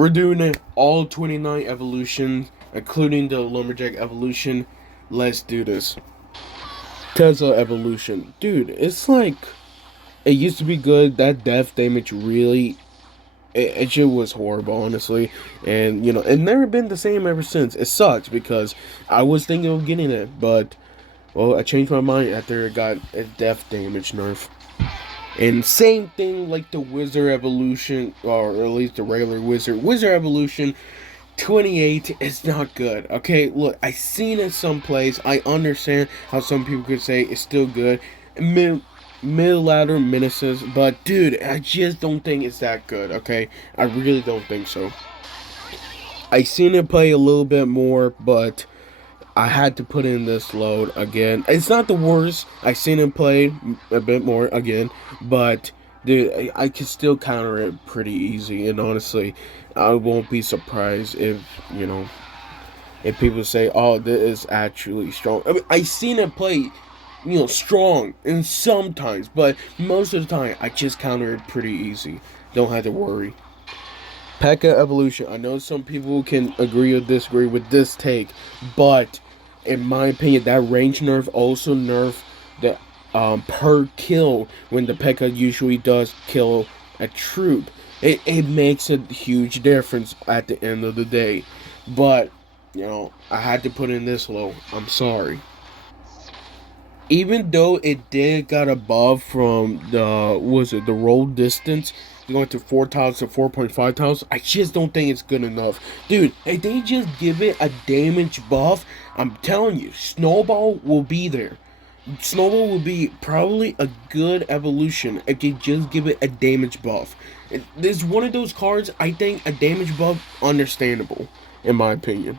We're doing it all 29 evolutions, including the Lumberjack evolution. Let's do this. Tesla evolution. Dude, it's like, it used to be good. That death damage really, it just was horrible, honestly. And, it's never been the same ever since. It sucks because I was thinking of getting it, but, well, I changed my mind after it got a death damage nerf. And same thing like the Wizard evolution, or at least the regular Wizard. Wizard evolution 28 is not good. Okay, look, I seen it someplace. I understand how some people could say it's still good. Mid ladder menaces, but dude, I just don't think it's that good. Okay, I really don't think so. I seen it play a little bit more, but I had to put in this load again. It's not the worst. I seen him play a bit more again, but dude, I can still counter it pretty easy. And honestly, I won't be surprised if if people say, "Oh, this is actually strong." I mean, I seen it play, strong, and sometimes, but most of the time, I just counter it pretty easy. Don't have to worry. P.E.K.K.A. evolution. I know some people can agree or disagree with this take, but in my opinion, that range nerf also nerf the per kill when the P.E.K.K.A. usually does kill a troop. It makes a huge difference at the end of the day. But, I had to put in this low. I'm sorry. Even though it did got above from the roll distance going to 4 tiles to 4.5 tiles, I just don't think it's good enough. Dude, if they just give it a damage buff, I'm telling you, Snowball will be there. Snowball will be probably a good evolution if they just give it a damage buff. There's one of those cards, I think a damage buff understandable, in my opinion.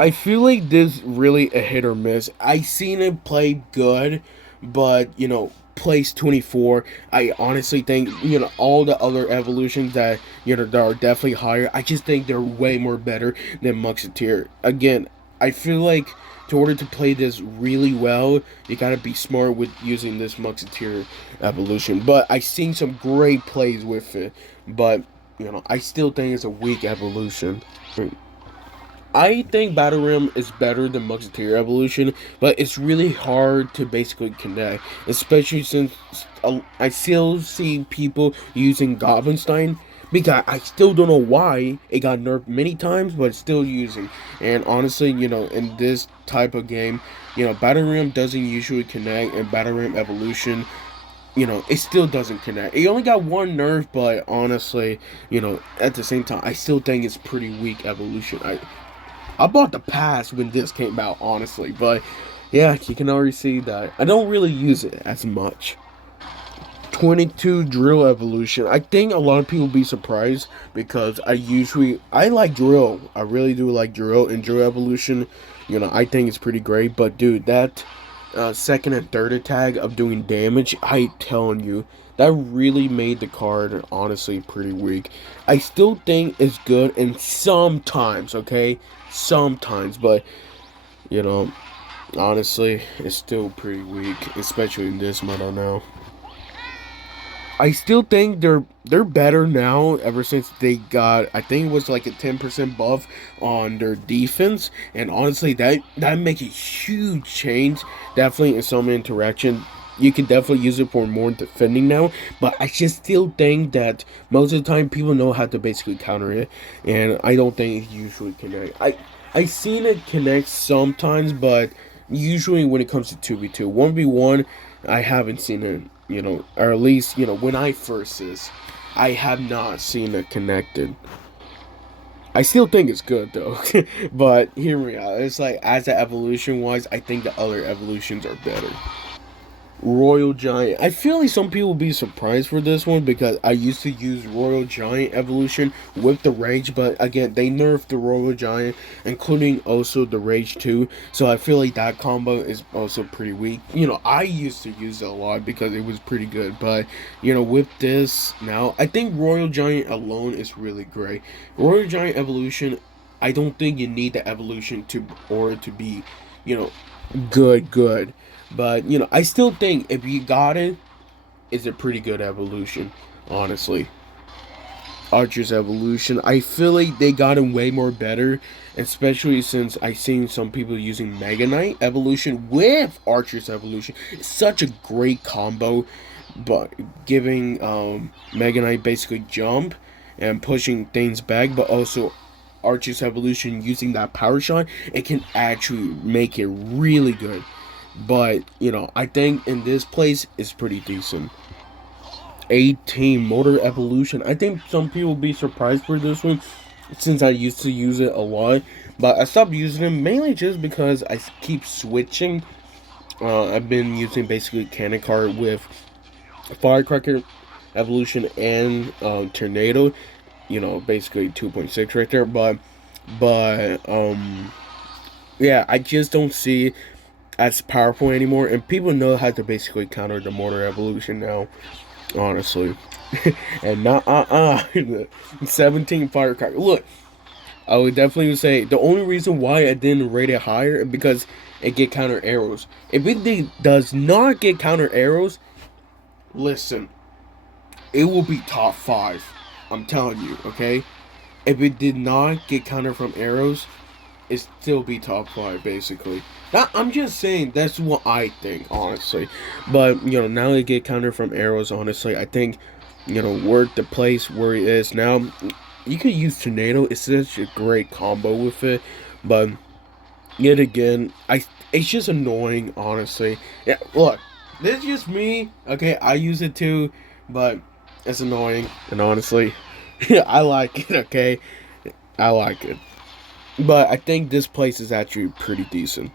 I feel like this really a hit or miss. I seen it play good, but place 24. I honestly think all the other evolutions that that are definitely higher. I just think they're way more better than Muxeteer. Again, I feel like in order to play this really well, you gotta be smart with using this Muxeteer evolution. But I seen some great plays with it, but I still think it's a weak evolution. I think Battle Rim is better than Musketeer Evolution, but it's really hard to basically connect, especially since I still see people using Goblinstein, because I still don't know why it got nerfed many times, but it's still using. And honestly, in this type of game, Battle Rim doesn't usually connect, and Battle Rim Evolution, it still doesn't connect. It only got one nerf, but honestly, at the same time, I still think it's pretty weak evolution. I bought the pass when this came out, honestly, but yeah, you can already see that I don't really use it as much. 22 drill evolution. I think a lot of people will be surprised because I like drill. I really do like drill, and drill evolution. I think it's pretty great. But dude, that second and third attack of doing damage, I telling you, that really made the card honestly pretty weak. I still think it's good, and sometimes, okay, sometimes, but you know, honestly, it's still pretty weak, especially in this meta now. I still think they're better now ever since they got, I think it was like a 10% buff on their defense, and honestly that make a huge change definitely in some interaction. You can definitely use it for more defending now, but I just still think that most of the time people know how to basically counter it, and I don't think it usually connect. I seen it connect sometimes, but usually when it comes to 2v2, 1v1, I haven't seen it, or at least, when I first is, I have not seen it connected. I still think it's good though, but hear me out. It's like, as a evolution wise, I think the other evolutions are better. Royal Giant. I feel like some people will be surprised for this one because I used to use Royal Giant evolution with the Rage, but again, they nerfed the Royal Giant, including also the Rage too. So I feel like that combo is also pretty weak. I used to use it a lot because it was pretty good, but with this now, I think Royal Giant alone is really great. Royal Giant evolution, I don't think you need the evolution to or to be, you know, good. But I still think if you got it, it's a pretty good evolution, honestly. Archer's Evolution. I feel like they got him way more better, especially since I seen some people using Mega Knight Evolution with Archer's Evolution. It's such a great combo, but giving Mega Knight basically jump and pushing things back, but also Archer's Evolution using that power shot, it can actually make it really good. But I think in this place it's pretty decent. 18 Motor Evolution. I think some people will be surprised for this one since I used to use it a lot, but I stopped using it mainly just because I keep switching. I've been using basically Cannon Card with Firecracker Evolution and Tornado. Basically 2.6 right there, but yeah, I just don't see as powerful anymore, and people know how to basically counter the Motor Evolution now, honestly. And not 17 Firecracker. Look, I would definitely say the only reason why I didn't rate it higher is because it get counter arrows. If it does not get counter arrows, listen, it will be top 5. I'm telling you, okay? If it did not get counter from arrows, it still be top 5 basically. Now, I'm just saying that's what I think, honestly. But now it get counter from arrows. Honestly, I think worth the place where it is now. You could use Tornado. It's such a great combo with it, but yet again, it's just annoying, honestly. Yeah, look, this is just me. Okay, I use it too, but it's annoying, and honestly, I like it. Okay, I like it, but I think this place is actually pretty decent.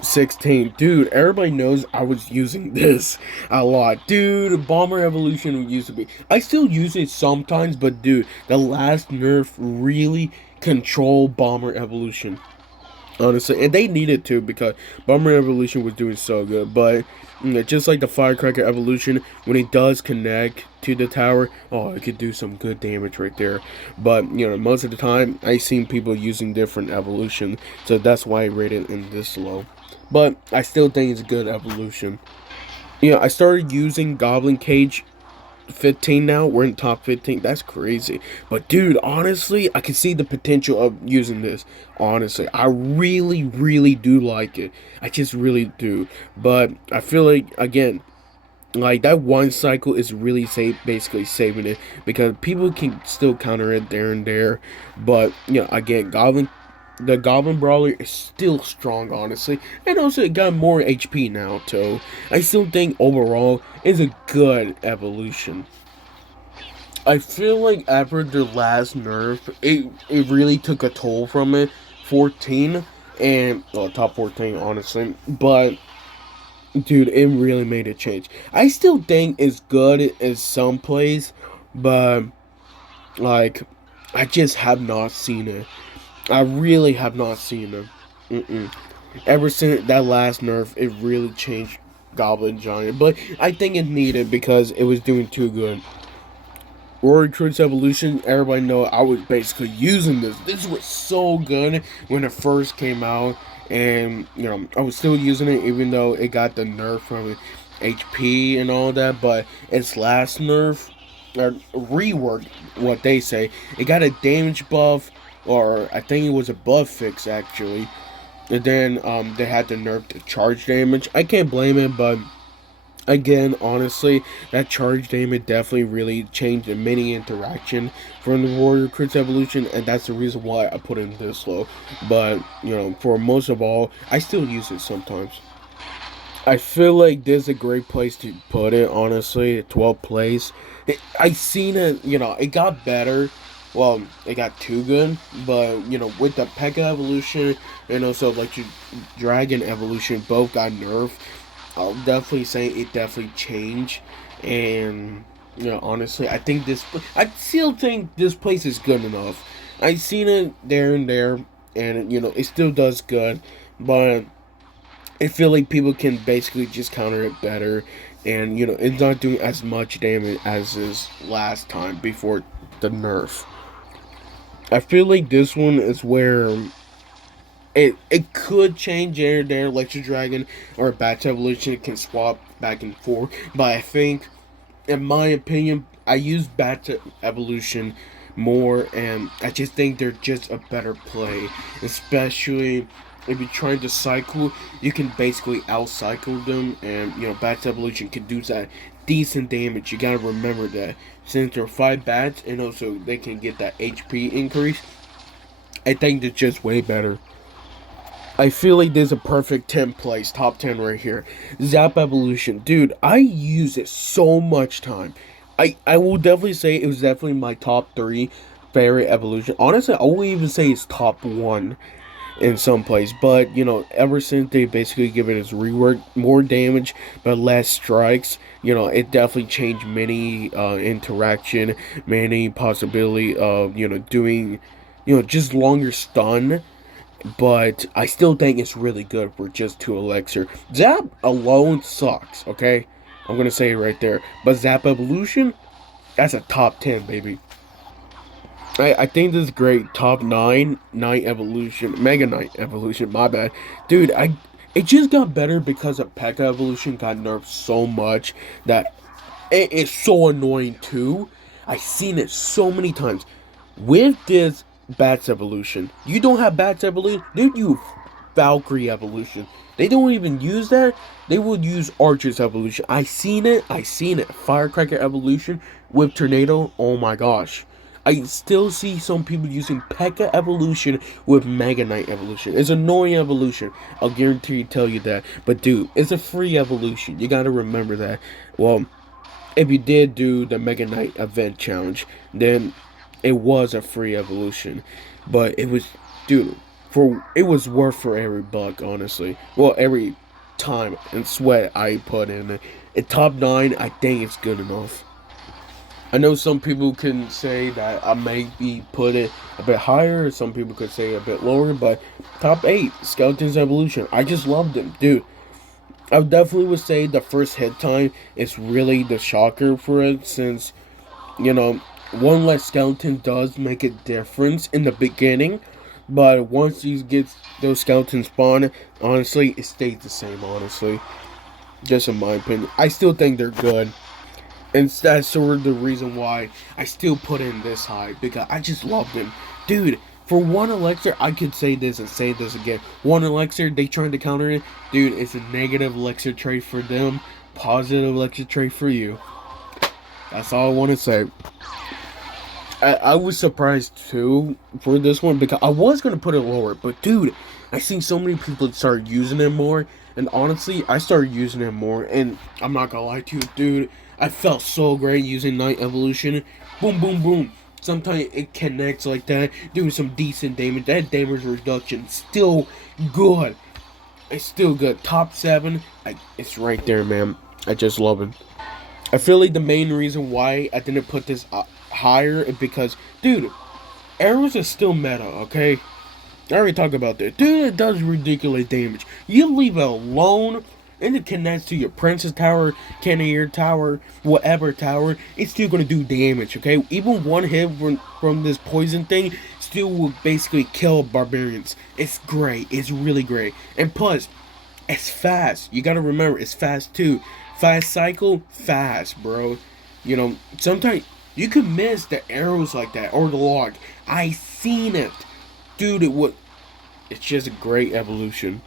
16, dude, everybody knows I was using this a lot, dude. Bomber Evolution used to be, I still use it sometimes, but dude, the last nerf really controlled Bomber Evolution, honestly, and they needed to because Bomber Evolution was doing so good. But just like the Firecracker Evolution, when it does connect to the tower, oh, it could do some good damage right there. But most of the time I seen people using different evolution, so that's why I rated in this low. But I still think it's a good evolution. I started using Goblin Cage 15 now. We're in top 15. That's crazy. But dude, honestly, I can see the potential of using this. Honestly, I really, really do like it. I just really do. But I feel like, again, like that one cycle is really basically saving it because people can still counter it there and there. But again, the Goblin Brawler is still strong, honestly, and also it got more HP now too. I still think overall is a good evolution. I feel like after the last nerf, it really took a toll from it. 14 and well, top 14, honestly, but dude, it really made a change. I still think it's good in some plays, but like I just have not seen it. I really have not seen it. Ever since that last nerf, it really changed Goblin Giant, but I think it needed because it was doing too good. Roaring Truth's Evolution, everybody know I was basically using this. This was so good when it first came out, and I was still using it even though it got the nerf from HP and all that. But its last nerf, or rework, what they say, it got a damage buff, or I think it was a buff fix actually. And then they had to nerf the charge damage. I can't blame it, but again, honestly, that charge damage definitely really changed the mini interaction from the Warrior Crits Evolution, and that's the reason why I put it this low. But, for most of all, I still use it sometimes. I feel like this is a great place to put it, honestly, 12th place. I seen it, it got better. Well, it got too good, but, with the P.E.K.K.A Evolution and also Electric Dragon Evolution, both got nerfed. I'll definitely say it definitely changed, and honestly, I still think this place is good enough. I've seen it there and there, and it still does good, but I feel like people can basically just counter it better, and it's not doing as much damage as this last time before the nerf. I feel like this one is where it could change here and there. Electric Dragon or Batch Evolution can swap back and forth, but I think, in my opinion, I use Bat Evolution more, and I just think they're just a better play, especially if you're trying to cycle. You can basically out cycle them, and Bat's Evolution can do that decent damage. You gotta remember that, since they're 5 bats, and also they can get that HP increase. I think they're just way better. I feel like there's a perfect 10 place, top 10 right here. Zap Evolution. Dude, I use it so much time. I will definitely say it was definitely my top 3 favorite evolution. Honestly, I won't even say it's top 1 in some place. But, ever since they basically give it its rework, more damage, but less strikes, it definitely changed many interaction, many possibility of, doing, just longer stun, but I still think it's really good for just 2 elixir. Zap alone sucks, okay? I'm gonna say it right there. But Zap Evolution, that's a top 10, baby. I think this is great. Top 9, Night Evolution, Mega Knight Evolution, my bad. Dude, it just got better because of P.E.K.K.A Evolution got nerfed so much that it is so annoying too. I've seen it so many times. With this Bats Evolution, you don't have Bats Evolution, dude, you Valkyrie Evolution. They don't even use that. They would use Archer's Evolution. I seen it. Firecracker Evolution with Tornado. Oh my gosh. I still see some people using P.E.K.K.A Evolution with Mega Knight Evolution. It's annoying evolution. I'll guarantee tell you that. But dude, it's a free evolution. You gotta remember that. Well, if you did do the Mega Knight event challenge, then it was a free evolution. But it was, dude, it was worth for every buck, honestly. Well, every time and sweat I put in it. At top 9, I think it's good enough. I know some people can say that I may be put it a bit higher, some people could say a bit lower, but top 8, Skeleton's Evolution. I just loved him, dude. I definitely would say the first hit time is really the shocker for it, since, one less skeleton does make a difference in the beginning, but once you get those skeletons spawn, honestly, it stays the same, honestly. Just in my opinion. I still think they're good. And that's sort of the reason why I still put in this high, because I just love them. Dude, for 1 elixir, I could say this and say this again. 1 elixir, they trying to counter it. Dude, it's a negative elixir trade for them, positive elixir trade for you. That's all I want to say. I was surprised too for this one, because I was going to put it lower, but dude, I seen so many people start using it more, and honestly, I started using it more, and I'm not gonna lie to you, dude, I felt so great using Night Evolution. Boom, boom, boom. Sometimes it connects like that, doing some decent damage. That damage reduction still good. It's still good. Top 7, it's right there, man. I just love it. I feel like the main reason why I didn't put this higher is because, dude, arrows are still meta, okay? I already talked about that. Dude, it does ridiculous damage. You leave it alone, and it connects to your Princess Tower, Cannoneer Tower, whatever tower, it's still gonna do damage, okay? Even one hit from this poison thing still will basically kill barbarians. It's great. It's really great. And plus, it's fast. You gotta remember, it's fast too. Fast cycle, fast, bro. Sometimes you could miss the arrows like that, or the log. I seen it. Dude, it's just a great evolution.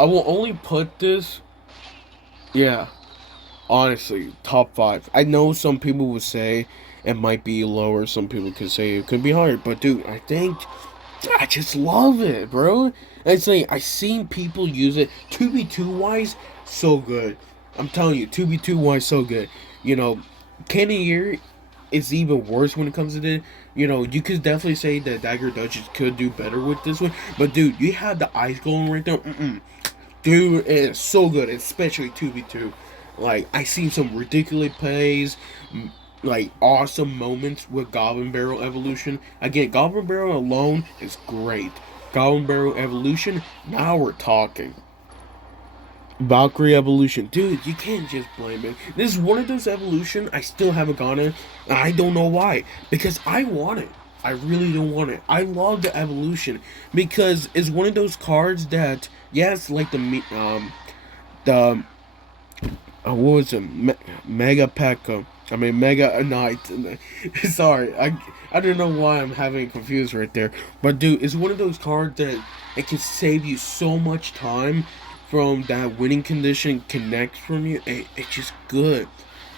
I will only put this, yeah, honestly, top 5. I know some people would say it might be lower, some people could say it could be higher, but dude, I just love it, bro. It's like, I seen people use it, 2v2 wise, so good. I'm telling you, 2v2 wise, so good. Cannoneer is even worse when it comes to this. You could definitely say that Dagger Duchess could do better with this one, but dude, you have the ice golem right there. Dude, it is so good, especially 2v2. Like, I seen some ridiculous plays, like awesome moments with Goblin Barrel Evolution. Again, Goblin Barrel alone is great. Goblin Barrel Evolution, now we're talking. Valkyrie Evolution. Dude, you can't just blame it. This is one of those evolution I still haven't gotten, and I don't know why. Because I want it. I really don't want it. I love the evolution because it's one of those cards that, yes, like the what was it? Mega Pekka. I mean Mega Knight. Sorry, I don't know why I'm having confused right there. But dude, it's one of those cards that it can save you so much time from that winning condition connects from you. It's just good.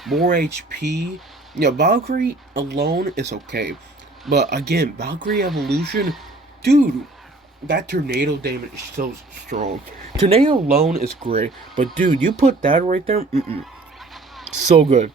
More HP. Yeah, Valkyrie alone is okay. But again, Valkyrie Evolution, dude, that tornado damage is so strong. Tornado alone is great, but dude, you put that right there, so good.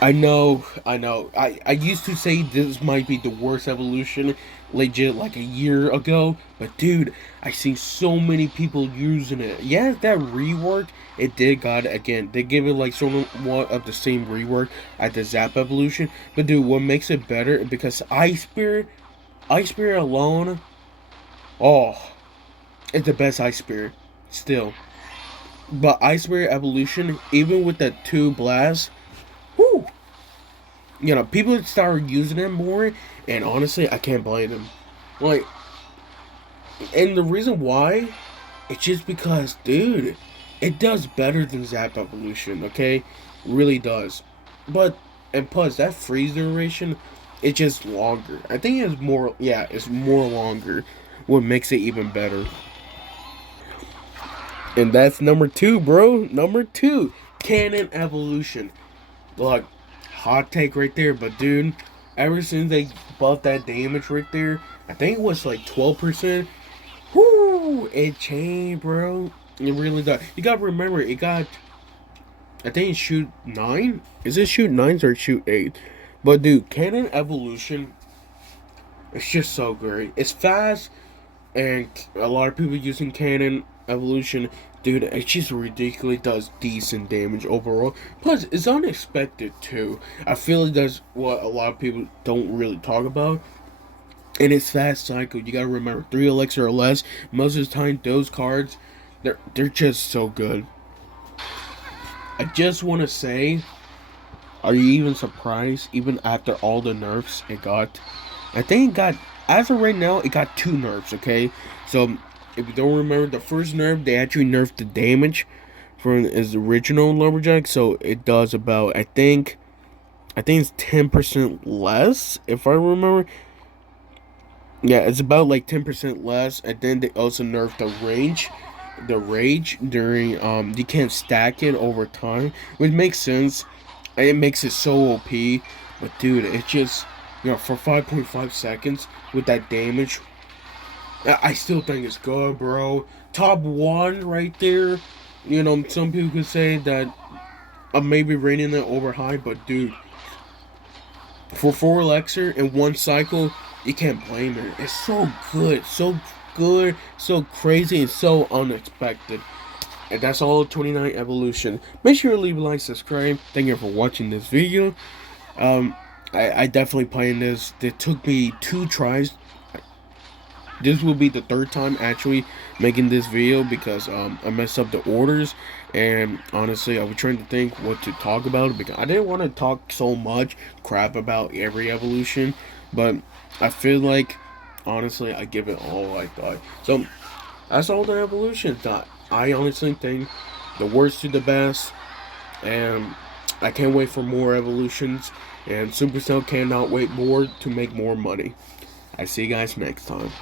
I used to say this might be the worst evolution, legit, like a year ago. But dude, I see so many people using it. Yeah, that rework, it did got it again. They give it like somewhat of the same rework as the Zap evolution. But dude, what makes it better because Ice Spirit alone, oh, it's the best Ice Spirit still. But Ice Spirit evolution, even with the two blasts, whoo, people start using it more, and honestly, I can't blame them. Like, and the reason why, it's just because, dude, it does better than Zap Evolution, okay? Really does. But, and plus, that freeze duration, it's just longer. I think it's more, yeah, it's more longer, what makes it even better. And that's number two, bro. Number two, Canon Evolution. Look, hot take right there, but dude, ever since they buffed that damage right there, I think it was like 12%. Whoo! It changed, bro. It really does. You gotta remember, it got. I think it shoot 9. Is it shoot 9s or shoot 8? But dude, Cannon Evolution, it's just so great. It's fast, and a lot of people using Cannon Evolution, dude, it just ridiculously does decent damage overall. Plus, it's unexpected too. I feel like that's what a lot of people don't really talk about. And it's fast cycle. You gotta remember 3 elixir or less. Most of the time, those cards, they're just so good. I just want to say, are you even surprised? Even after all the nerfs it got, I think it got, as of right now, it got 2 nerfs. Okay, so if you don't remember the first nerf, they actually nerfed the damage from its original lumberjack, so it does about I think it's 10% less if I remember. Yeah, it's about like 10% less, and then they also nerfed the rage during you can't stack it over time, which makes sense. And it makes it so OP, but dude, it just for 5.5 seconds with that damage, I still think it's good, bro. Top one right there. Some people could say that I'm maybe rating it over high, but dude, for 4 elixir in one cycle, you can't blame it. It's so good, so crazy, and so unexpected. And that's all 29 Evolution. Make sure to leave a like, subscribe. Thank you for watching this video. Um, I definitely playing this. It took me 2 tries. This will be the 3rd time actually making this video because I messed up the orders, and honestly I was trying to think what to talk about because I didn't want to talk so much crap about every evolution, but I feel like honestly I give it all I thought. So that's all the evolutions that I honestly think the worst to the best, and I can't wait for more evolutions, and Supercell cannot wait more to make more money. I see you guys next time.